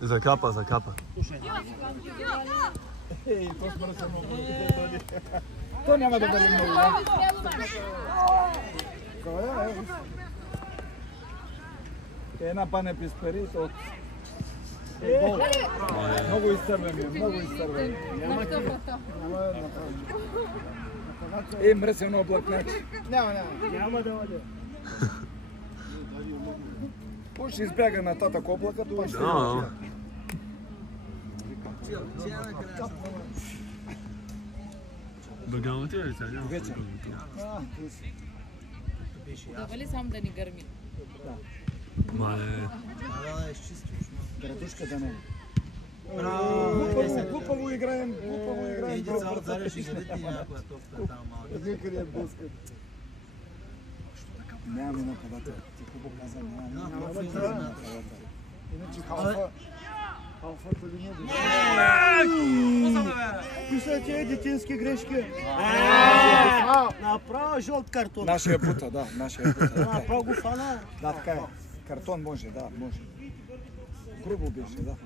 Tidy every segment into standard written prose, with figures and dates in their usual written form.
За капа, за капа. Ей, то смърсено много. То няма да бъде много. Една пане пис пари, то... Много изтърваме, много изтърваме. Мръсен облакнач. Няма да бъде. Ще избяга нататък облакът, той ще... Бъргално ти е ли сега? Вече. Дава ли само да ни гърми? Мале. Градушка да не. Глупаво играем, глупаво играем. Къде е блъскат? Нямаме нападател. Ти хубаво каза, нямаме нападател. Иначе халфата ли не е? Писа тия детински грешки. Направо жълт картон. Нашия бута, да, нашия бута. Направо го фана. Да, така е. Картон може, да, може. Грубо беше, да.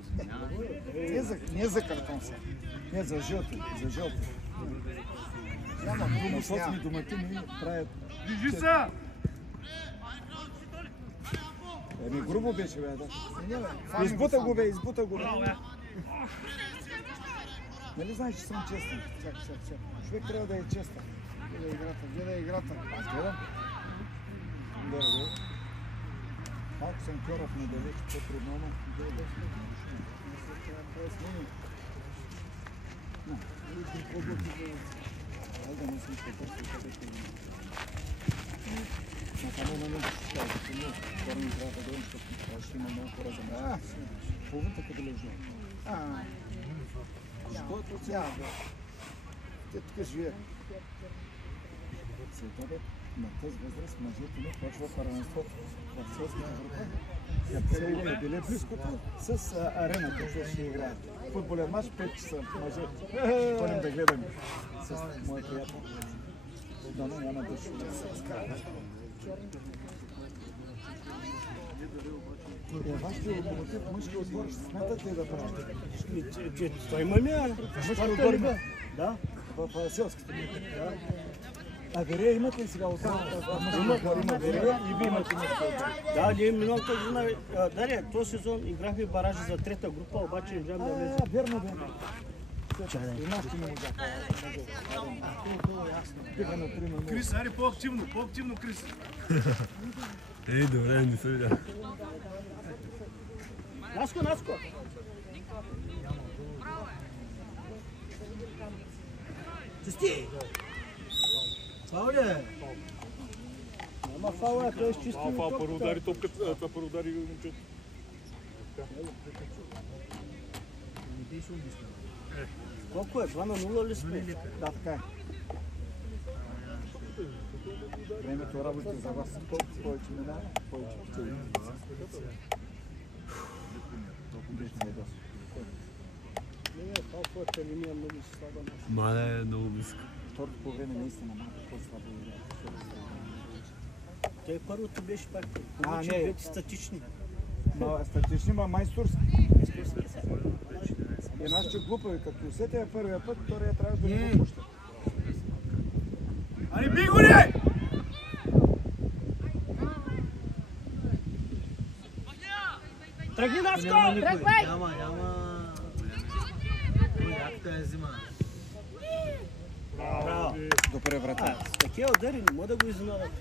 Не за картон са. Не за жълти, за жълти. Няма грубо, собствени домакини правят... Движи се! Грубо беше, бе, да. Избута го, бе, избута го. Нали знаеш, че съм честен? Човек трябва да е честен. Гледай играта. Аз гледам. Гледай. Малко съм къръв надалеч, по-трудно, но гледай. Айде, не съм ще търси където има. Не, скоро ми трябва да дойдем, защото ще има много хора за мен. Половинта къде лежи? Що е това цяло? Те тук живеят. Целта бе, на тази възраст мъжете не почва първенството в селската група. Целта е биле близкото с арената, където ще играят. Футболен мач 5 часа мъжете. Ходим да гледаме с моя приятел. Дано няма да ще вашите локомотив мъжки отбор ще смятате ли да правите? Той имаме Мъжки отбор има? Да. В селските мъжки? Да. А Верия имат ли сега отбор? Има Верия и вие имате мъжки отбор? Да, ние миналата година, Дария, този сезон играхме баражи за трета група, обаче не можем да влезем. Верно бе. И нашите не можаха. Крис, аре по-активно, Крис. Ей, добре, не се видя. Наско! Чисти! Фаул е! Няма фаула, той е чисти. Фаул, първо удари топката, това първо удари момчето. Колко е? 2-0 ли сме? Да, така е. Времето работи за вас. Колко повече минава, повече ще ви. Мале е много близко. Второто по време наистина малко по-слабо играе. Той първото беше пак. Получи двете статични. Статични, ма майсторски. И нашите глупави, като усетя първия път, втория трябва да не го пуща. Аре, бий го ли! Тръгни, Наско! Тръгвай! Няма. Както е зима. Браво! Добре, брата. С такива удари не мога да го изненадат.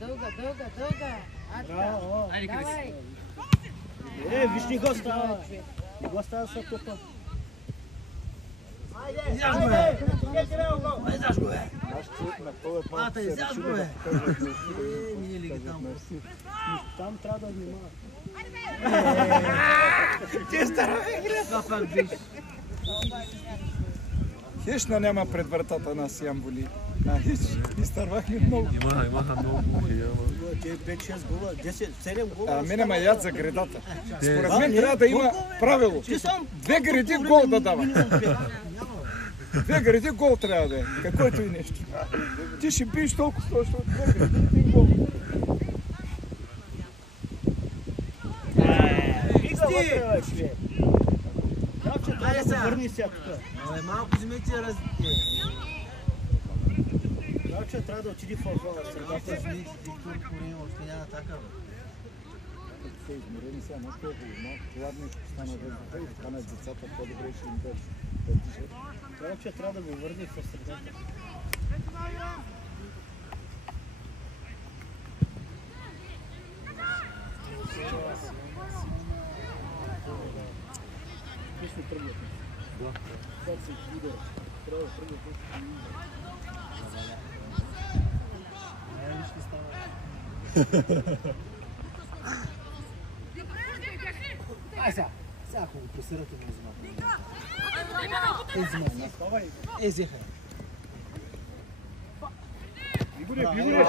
Дълга. Браво! Давай! Виж, не го става. Не го става са топа. Изяж го, бе! Изяж го, бе! Ата, изяж го, бе! Минали ги там. Там трябва да внимава. Ти стара игра! Това пак биш. Хищна няма пред вратата нас Ямболи. Изтървахме много. Имаха много глухи. Те 5-6 гола, 10-7 гола. Мене ма яд за гредата. Според мен трябва да има правило. Две греди гол да дава. Две греди гол трябва да е. Каквото и нещо. Ти ще биеш толкова, защото две греди един гол. човек. Че трябва да го върни сега тук. Абе, малко вземете развитие. Че трябва да отиди в футбола. Малко вземете Виктор Корин, още няма така, бе. Те изморени сега, нещо е малко хладничко стана въздуха и станат децата по-добре ще им да дишат. Трябва да го върни в средата. Писно тръгват. Да. Как се идва? Трябва да тръгват. Нищо става. Ай сега! Сега ако го пресирате на взимат. Ей, взеха. Бигоре, бигоре!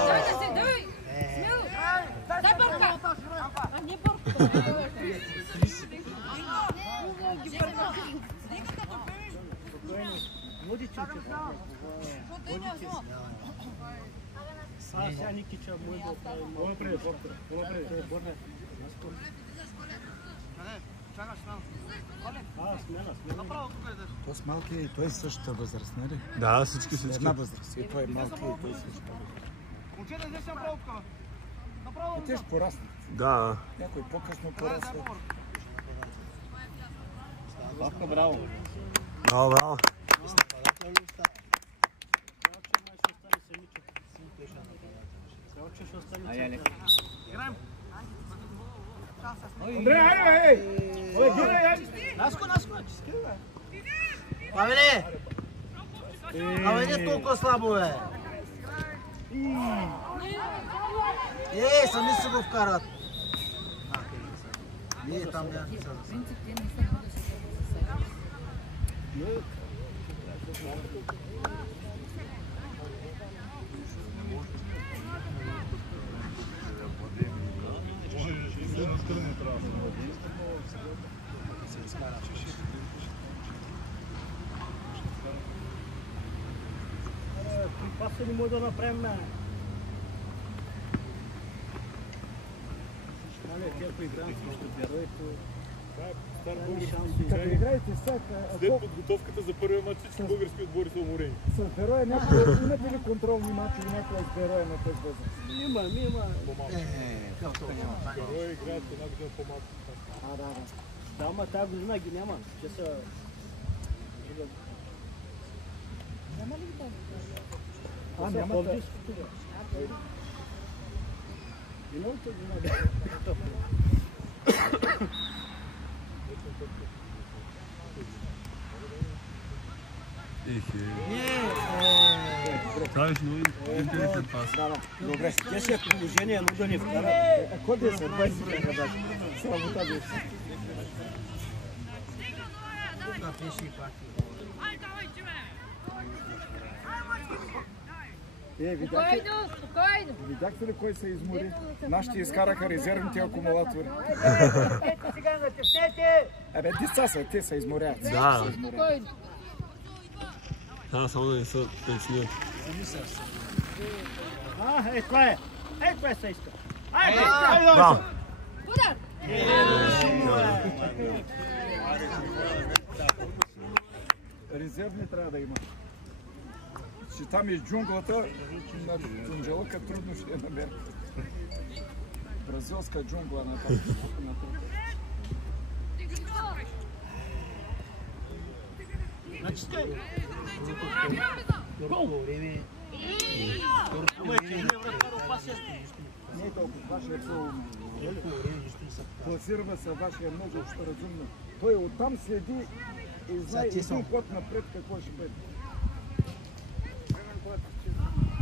Дай бърка! А не бърка! Водите сега Никича може да оправи. Оно пред, борда. Смена. Той с малкия и той е същата възраст, нали? Да, всички. Една възраст. И той е малкия и той е същата. Те ще пораснат. Да. Някой по-късно порасва. Бабка, браво. Браво, браво. Андре, айде, ей! Гидай, Наско, скривай. Павеле! Абе, не толкова слабо, бе! Сами си го вкарат. Ние там няма деца за сега. Паса не може да направим на... Ако играем срещу героите, Като играете сега... след подготовката за първия матч всички български отбори са уморени. С героя имате ли контролни матчи някога с героя на тези възраст? има. Герои играят една година по-малко. Да, ама тази година ги няма. Че са... Няма ли да? Нямате. Миналата година. Това е много интересен пас. Добре. Те си е положение, но да ни вкара. Ходи се, 20 минути. Сработа да Тук пеше и пак. Спокойно! Видяхте ли кой се измори? Нашите изкараха резервните акумулатори. Абе, деца са, те се изморят. Да. Спокойно! Само да не са пенсионери. Това е! Това се иска! Браво! Удар! Резервни трябва да има. Че там е джунглата, на джунджалъка трудно ще я намеря. Бразилска джунгла на тази. Натискай! Турко време. Не е толкова, вашия е по-умно. Класирва се вашия много общо разумно. Той оттам следи и знае един ход напред какво ще бъде.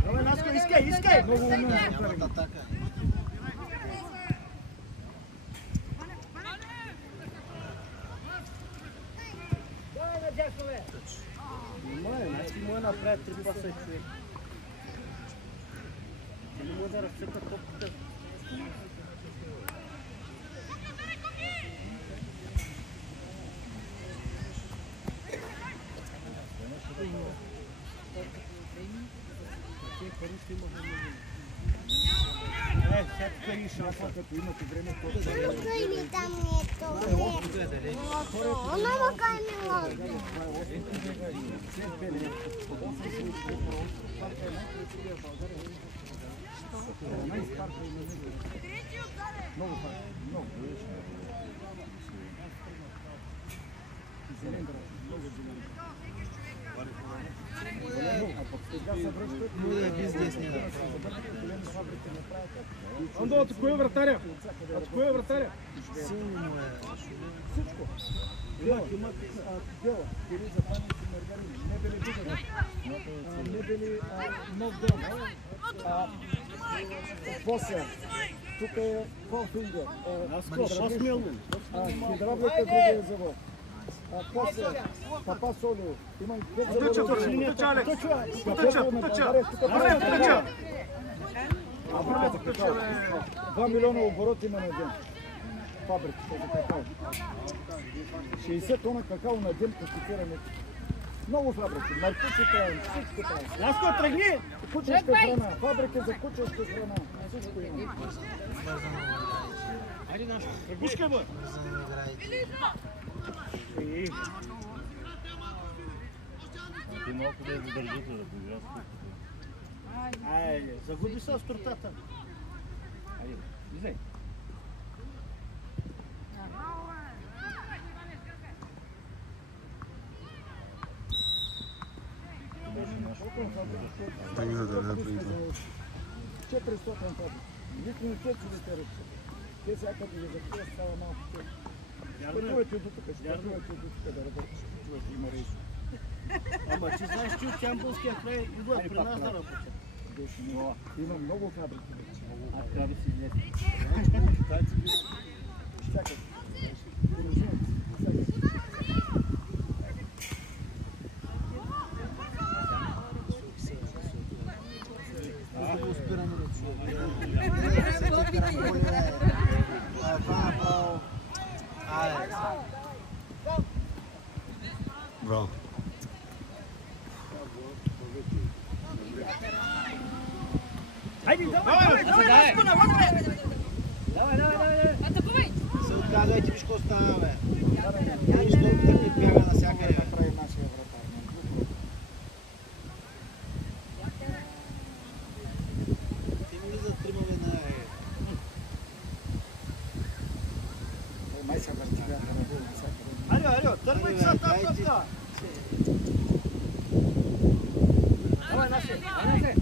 Давай, Наско, искай! Много умен. Нямат атака. Значи му е направи 3 паса човек. Не може да разцепа топката. Първо ще има Като имате време, Или там е това. Онова кай ми лодка. Ондо, от кой е вратаря? От кой е вратаря? Всичко. Дела, били запаници маргарини, не били видени, не били нов дел. После, тук е Колфингер, хидравлята другия завод. После, Папа Солио, имам 5 завода. Потъча! 2 милиона обороти на ден. Фабриката за какао. 60 тона какао на ден пакетираме. Много фабрики. Наркотиците, всичко прави. Ласко, тръгни! Кучешка храна, фабрики за кучешка храна. Всичко има. Айде нашо. Пускай, бе! Ти малко да я задържите да подигра. Айде, загуби се в стортата. Айде, излей. Так за да приема. 400 фабрики. Ликни тецовите ръчи. Те сега като ги закрия става малко тек. Пътувайте до тук, ще пътувайте до тук да работиш. Пътувайте, има рейс. Ама ти знаеш, че от Ямбулския край идват при нас да работят. Има много фабрики. А крави си днес. Чакай. Браво. Хайде, давай, Атакувай! Се отказвайте, виж какво става, бе. Виж топката ти бяга навсякъде, бе. Направи нашия вратар. Ти ми влизат трима веднага, бе. Май се върти бяха на гол. Алио, тървай са там топка. Давай, Насе, Насе.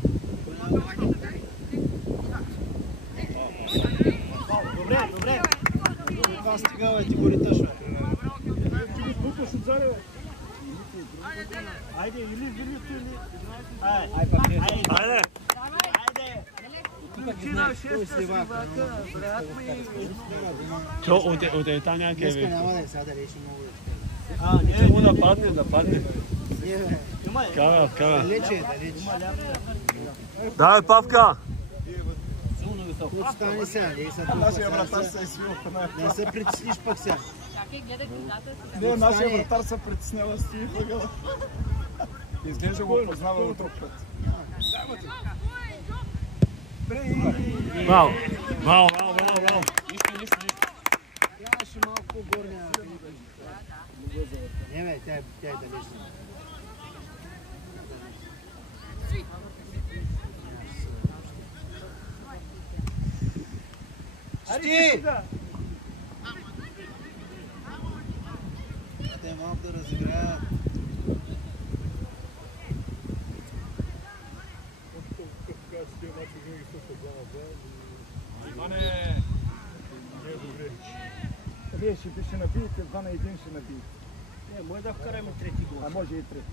Добре. Това стигава и ти го риташ, бе. Айде, или Вилито, или... Айде! Той сливака. Чо, от Етания ке Днеска бе? няма да е, сега да реши много. Ще му да падне. Не, бе. Кара. Далече. Давай, Павка! От стане сега, не са тук. Нашия вратар се е свил. Не се притесниш пък сега. Чакай, гледай гледата. Не, нашия вратар се притеснява, стои въгъла. Изглежда го познава от друг път. Браво! Трябваше малко по-горния. Не, бе, тя е далечна. Сти! Те малко да разиграят. Вие ще набиете, 2 на 1 ще набиете. Не, може да вкараме трети гол. А може и трети.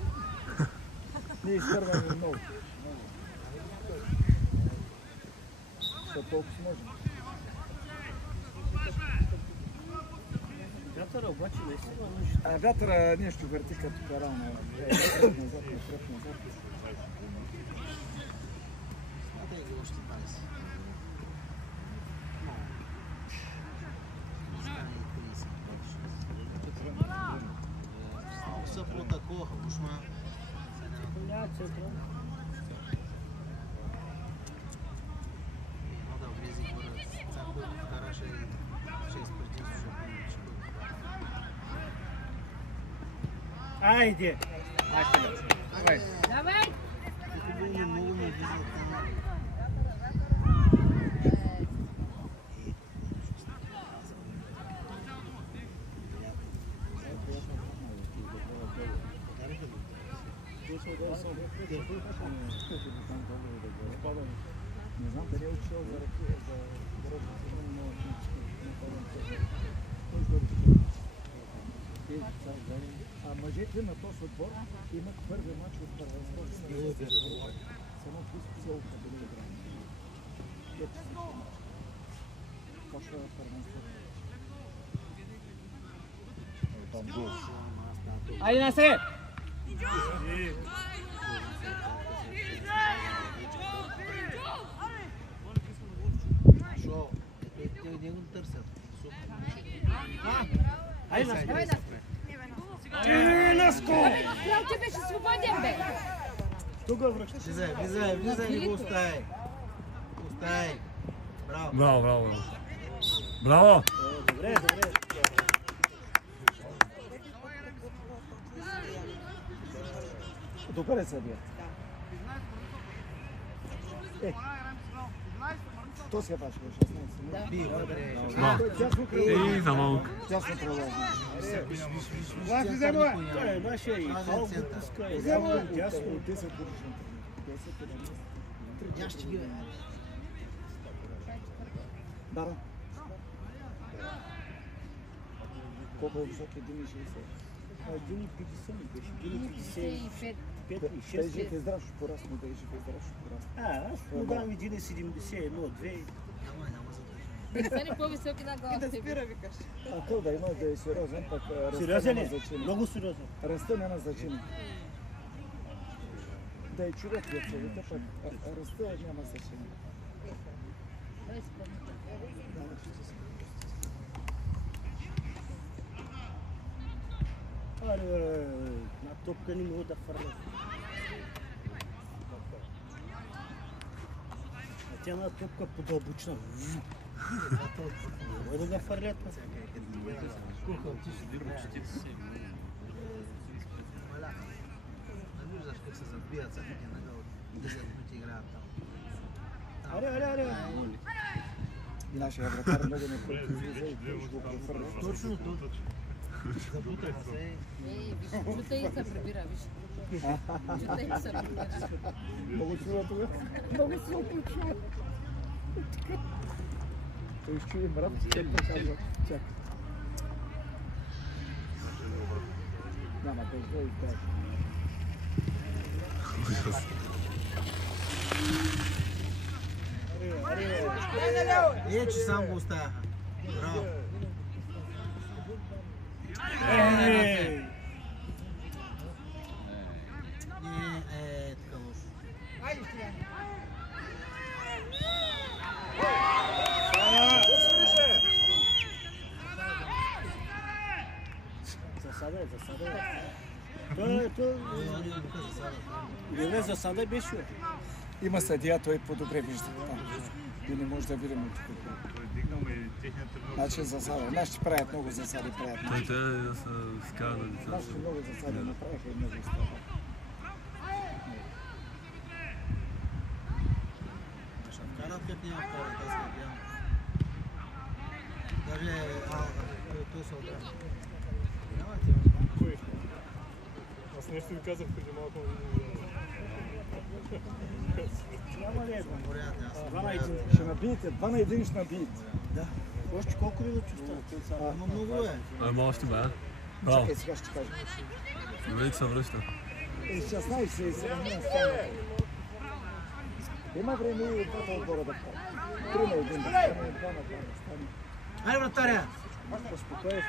Ние изкърваме много. Защото толкова си може. Вятъра обаче наистина нужда. А вятъра нещо върти като карал на назад, назад. Смятай ги още 20. Са по-такова, ушма. Няма центра. Айде! Давай! Много ме виждат там. Не знам дали е учил за ръки, за дорожната, но а мъжете на този отбор имат първи матч от първенството. Само пускалка да не играем. Почва първенството. Айде насред! Шо? Те го търсят. Айде насред! Давай да. Наско! Прав, че беше свободен, бе! Тук го връщаш. Влизай, не го оставяй. Оставяй. Браво. Браво, браво. Браво! Добре, добре. Добре се бие. То се паше 16. Би, добре. Тясно крило. И за малко. Тясно крило. Това е нашия и фал го пуска. И Само само дясно. 10 годишен. 10 Я ще ги бе. Да. Колко е висок? 1,60. 1,50 беше. 1,55 и 6. Да жив и здрав ще порасне, да жив и здрав ще порасне. Аз му дам 1,71, 2. Да стане по-високи на главата. Да спира, викаш. А къл да има да е сериозен, пък Сериозен няма е? значение. Много сериозен. Ръста няма значение. Да е човек вецовите, пък ръста няма значение. Аре, на топка не мога да фърля. А тя на топка по-дълбочна. Мога да го фърлят. Виждаш как се забият всеки нагъл. 10 минути играят там. Аре. Нашия вратар много не излиза и ще го префърля. Точно тук. Забутаха се. Ей, виж, чута и се прибира, виж. Чута и се прибира. Много чува това. Много силно чува. Той изчуди мрак, чак казва. Чак. Няма, той зло издрага. Е, че сам го оставяха. Браво. Ей! Така лошо. Засада е. Той не засада беше. Има съдия, той по-добре вижда там. И не може да видим от тук. Значи засада. Нашите правят много засади. Той те да се скара на децата. Нашите много засади направиха и много става. Карат как няма вкарат, аз не бям. Даже той се отдава. Няма ти Кой? Аз нещо ви казах преди малко. Няма ли едно? Борят, аз. 2 на 1. Ще набиете, 2 на 1 ще набиете. Още колко минути остава? Ама много е. Ама още бе. Браво. Чакай, сега ще кажа. Вече се връща. 16 и 17. Има време и двата отбора да вкарат. 3 на 1 да стане, 2 на 2 да стане. Айде, вратаря! Спокойно.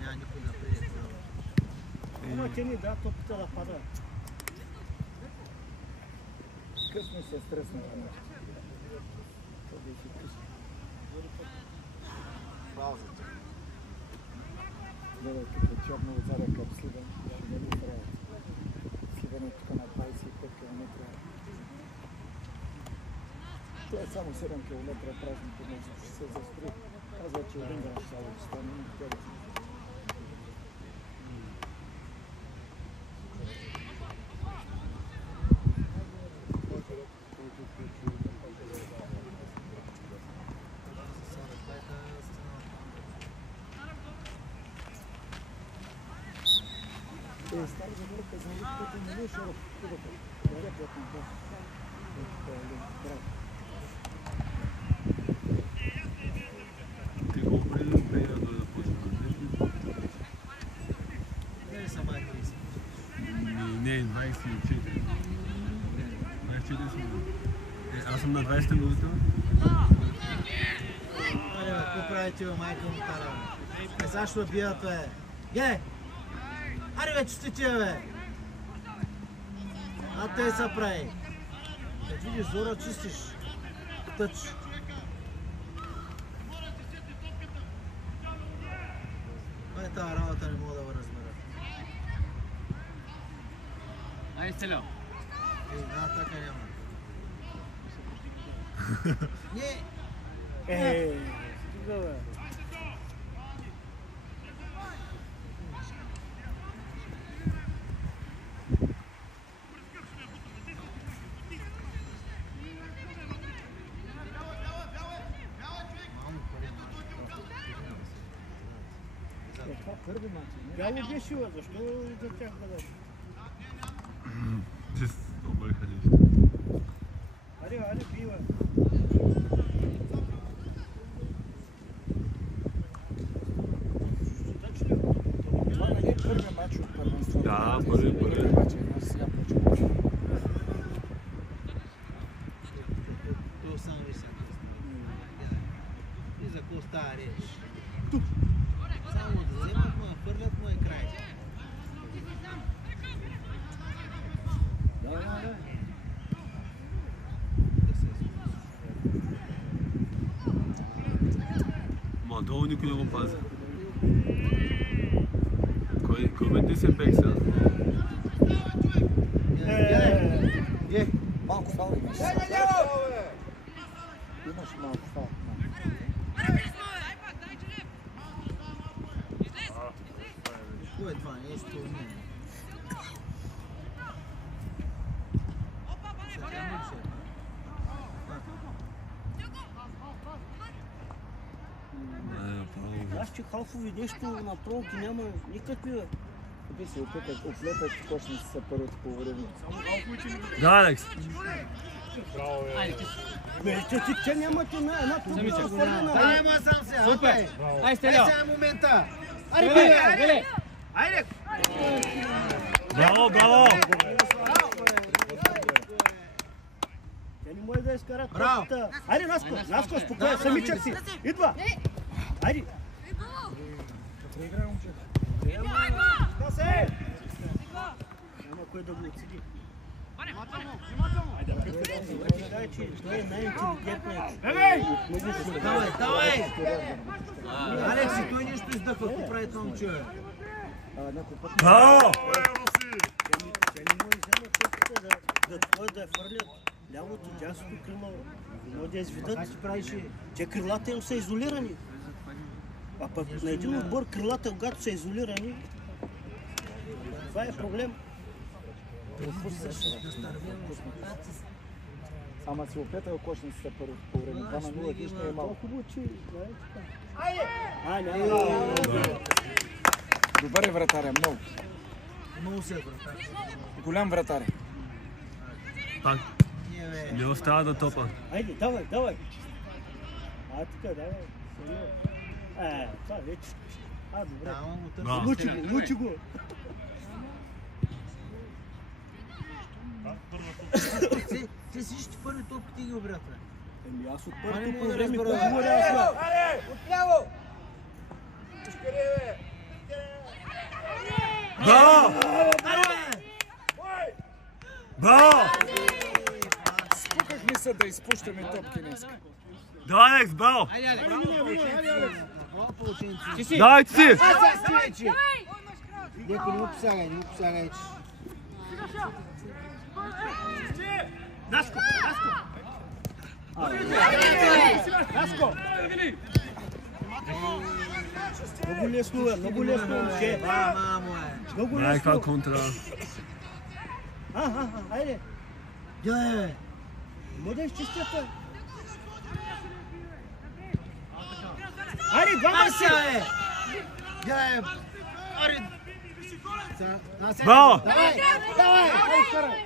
Няма никой да приеде. Ама те ни да топката да пада. Късно се стреснаха. Пауза. Гледай, като черно отзаде към Сливен, ще не го правят. Сливен е тук на 25 км. Това е само 7 км празното нещо, ще се застрои. Казва, че един град ще стане. като не е широко. Добре, плътно. Браво. Ти колко преди да започне? Не са май 30. Не, 24. 24 съм. Аз съм на 20 минута. Аре, бе, какво правите, бе, майка му кара? Е, защо бият, бе? Ге! Аре, бе, честите, бе! А те са прави. Като видиш Зора, чистиш. Тъч. Бе, тази работа не мога да го разбера. Айде, Стелио. Така няма. Не! Това първи мач. Бяло беше, бе, защо за тях да дадат? Ти обърха нещо. Аре, бива. Това не е първи мач от първенството. Да, първи. Първи мач е на сега почва. То сам ви се. И за какво става реч? Само да вземат му, фърлят му е край. Да. Ма долу никой не го пази. Кой бе десен сега? Малко фал имаш. Имаш малко фал. Какво е това? Нещо не. Аз че халфови нещо направо ги няма никакви, бе. Ти се оплетат, почне с първото по време. Да, Алекс. Браво, бе. Че нямате една трудна оформена. Дай, ма сам се. Супер! Айде, Стелио. Ай, сега е момента. Айде! Айде! Браво! Те не може да изкарат Браво! топката. Айде, Наско, спокойно, самичък си. Идва! Айде! Преиграй, момчета. Няма кой да го отсиди. Дай, че той е най-интелигентният. Давай! Алекси, той нещо издъхва, какво прави това момче? Браво! Те не може да вземат топката да я фърлят. Лявото, дясното крило. Може да я изведат. Че крилата им са изолирани. А пък на един отбор крилата, когато са изолирани, това е проблем. Ама си опетал кошни с първото по време. 2-0 ти ще е малко. Хубаво, че... Добър е вратаря, много. Много се вратар. Голям вратаря. Пак. Не остава да топа. Айде, давай! Така, давай. Това вече. Добре. Браво. Лучи го. Те всички първи топки ти ги обрят, бе. Еми аз от Това не първото мога по да време разбера. говоря аз. Браво! Браво! Спукахме се да изпущаме топки днес. Да, Алекс, браво! Браво, полученици. Давай си! Деко, не го посягай, Наско! Много лесно, момче. Мамо, Много Дай каква лесно. контра. Айде. Гледай, Може да изчистят. Айде, двама си! Гледай! Аре! Браво! Давай!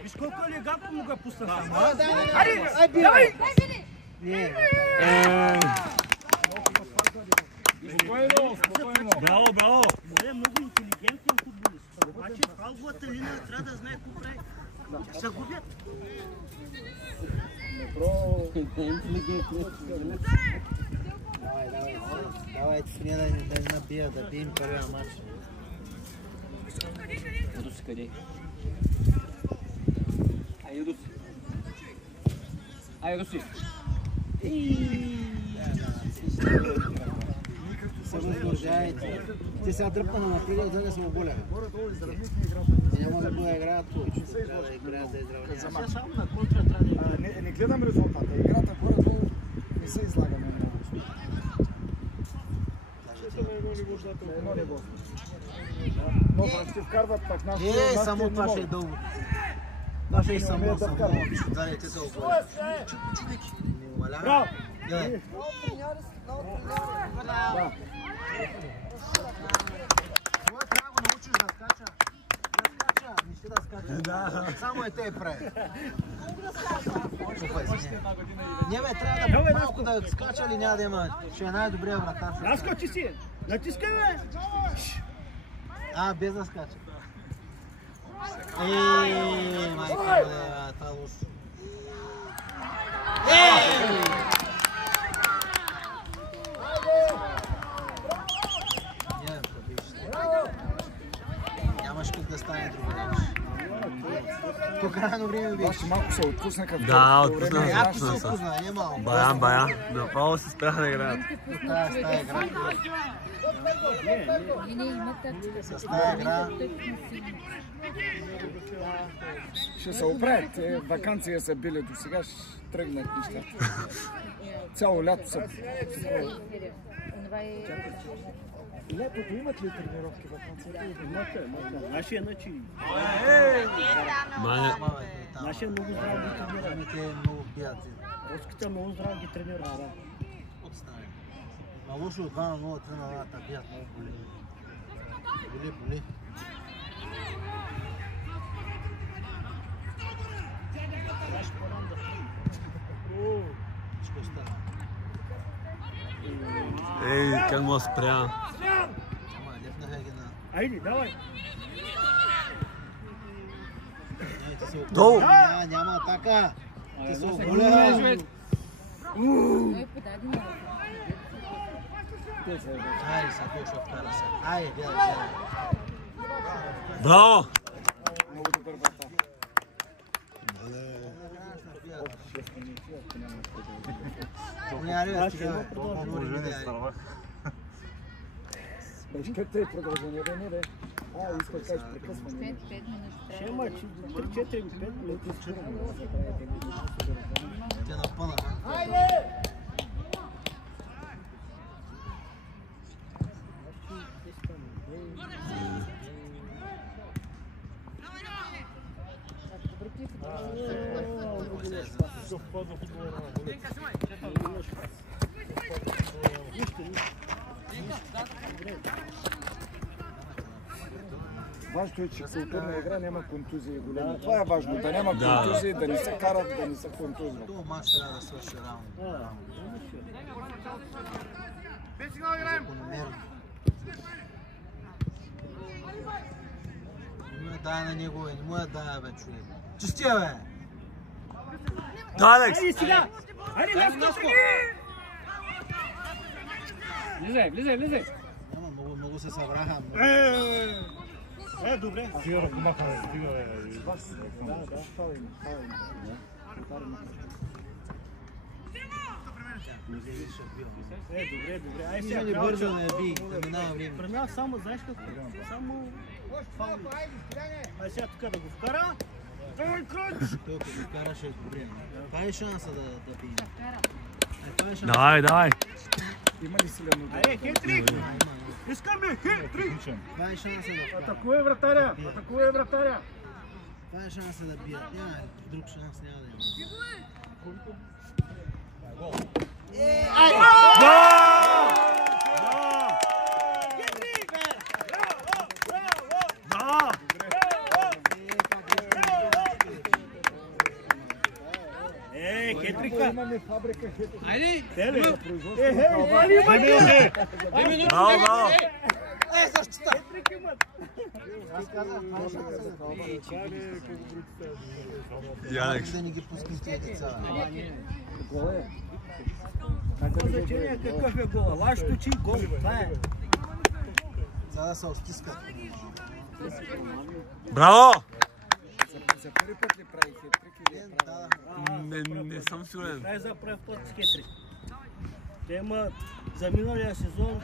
Виж колко елегантно му го пусна там. Ай, бивай! Браво, браво! Той е много интелигентен футболист. Обаче в фалговата линия трябва да знае какво прави. Се губят. Давай, спря да ни набия, да бием първия матч. Руси къде? Ай, Руси. Ай, Руси. Се въздържайте. Те сега дръпна напред, за да се оболяха. Няма да бъде играят тук. Трябва да играят за изравняване. Само на контра трябва да Не гледам резултата. Играта горе-долу не се излагаме много. Едно ниво. Но пак ще вкарват пак нашите... Само това ще е дълго. Това ще е само. Дарете се около. Не умалявам. Гледай. Това трябва да го научиш да скача. Да скача, не ще да скача. Само е те прави. Не бе, трябва да малко да скача или няма да има. Ще е най-добрия вратар. Наскочи си! Натискай, бе! Без да скача. Майко, това е лошо. Нямаш как да стане друго нещо. По крайно време беше. Бащи малко се отпуснаха. Да, отпусна Яко се се. отпусна, не малко. Бая. Направо си спряха да играят. Тая игра. С тая игра. Ще се оправят. Те вакансия са били до сега, ще тръгнат нещата. Цяло лято са. Лятото имат ли тренировки вакансия? Нашия начин. Маня. Нашия много здраво ги тренира. Те много бият. Руските много здраво ги тренира. Отстане. Ма лошо от 2 на 0, 3 на 0, та бият много боли. Боли. Ще остава. Как му спря? Ама, лепнаха ги на... Айде, давай! Долу! Няма атака! Те се оболяха! Той подаде на Айде, са точно вкара се. Айде, гледай. Браво! Много добър вратар. Беше как те е продължение, бе, не бе. Иска да кажеш прекъсване. 5 минути. Ще има 3-4-5 минути. Те напъна. Важното е, че културна игра няма контузии големи. Това е важно, да няма контузии, да не се карат, да не се контузват. Това мач трябва да свърши равно. Закономерно. Не му я дай на него, не му я дай, бе, човек. Чистия, бе! Да, Алекс! Айде сега! Айде, наскочи! Влизай. Няма, много се събраха. Добре. Стига ръкомаха, стига. Да, става им. Добре. Айде Сега не сега, бързо да я би, да минава време. при нас само, знаеш какво? Само фаули. Айде сега тук да го вкара. Давай, кръч! Той като караше добре. Това е шанса да бием. Това е шанса. Давай! Има ли силен удар? Айде, хитрик! Искаме хитрик! Това е шанса да Атакуе вратаря! Това е шанса да бият. Няма, друг шанс няма да има. хетрика. Имаме фабрика хетрика. Айде! Теле. Браво, браво! Защита! Аз казах, Ялекс. да ни ги пускам тия деца. Гол е. Какво значение какъв е гола? Лашто чи гол. Това е. За да се остискат. Браво! За първи път ли прави хетрик или е прави? Не съм сигурен. Това е за пръв път с хетрик. Те имат за миналия сезон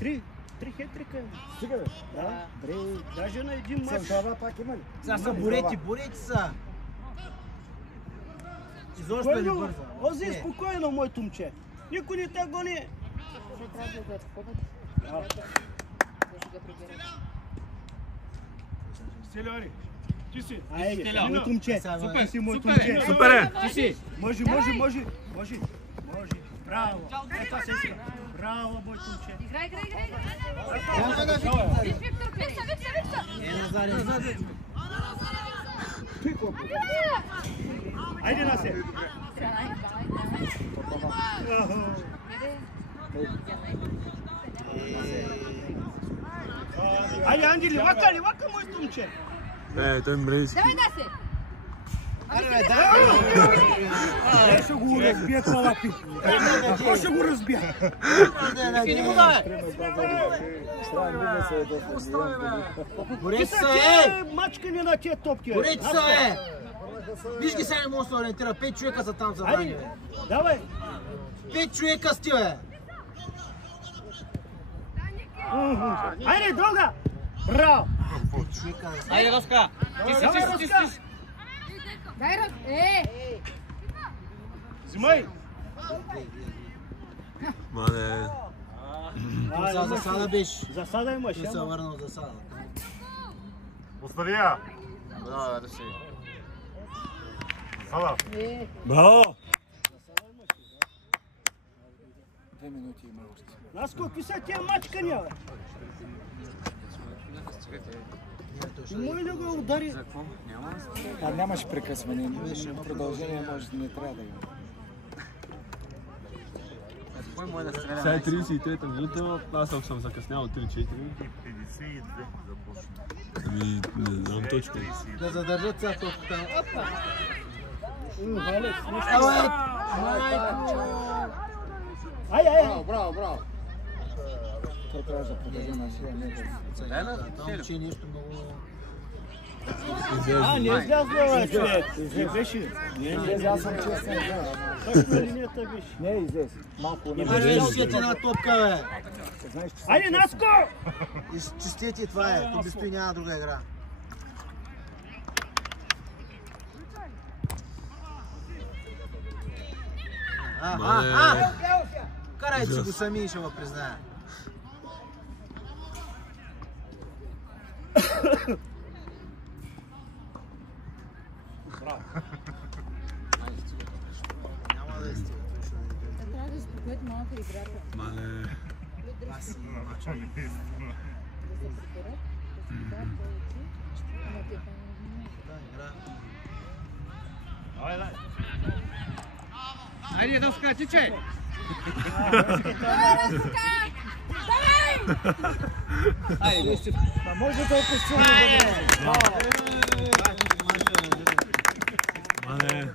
3 хетрика. Стига бе. Да. Даже на един мач. Сълтава пак има ли? Сега са борете са. Изобщо ли бърза? Ози, спокойно, моето момче. Никой не те гони. Ще трябва да го разпъват. Да ще го прибират. Стеляри, ти си. Айде, моето момче. Супер, Ти си моето супер, момче. Супер е! Ти си! Може. Браво. Ето си. Браво, моето момче. Играй. Не знаде. Айде, Насе. Айде, Ангели, вака, моето момче. Той мрежи. Давай, Даси! Е, ще го разбия това лапи. Какво ще го разбия? Борете Ти са, са мачкани на тия топки. Борете са, Виж ги сега не мога да се ориентира. 5 човека са там за Айде, дани, бе. давай. 5 човека сте, бе. Айде, друга. Браво. 5 човека, бе. Айде, Роска! Ти си! Дай, Рос! Взимай. Мале. За засада беше. Засада имаш, Ще се върнал в засада. Остави я. Браво, да си. Сала. Браво! 2 минути има още. Нас колко са тия мачкания? Може да го удари. Нямаше прекъсване. Продължение може не трябва да има. Сега е 33-та минута, аз ако съм закъснял 3-4. 52 започна. Ами, не знам точно. Да задържат сега топката. Ай. Браво! Той трябва да подържа на сила. Това момче нещо много... Не излязла, човек. Беше. Излез, аз съм честен. Точно на линията беше. Не излез. Малко не Изчистете една топка, бе. Знаеш, че Айде, Наско! Изчистете, това е. Тук стои няма друга игра. Карайте си го сами и ще го призная. Няма да стига. Трябва да успокоят малко играта. Мале. Да се приберат, да се играят повече. Ама те Айде, Роска, тичай! може да е постигнал да Мале.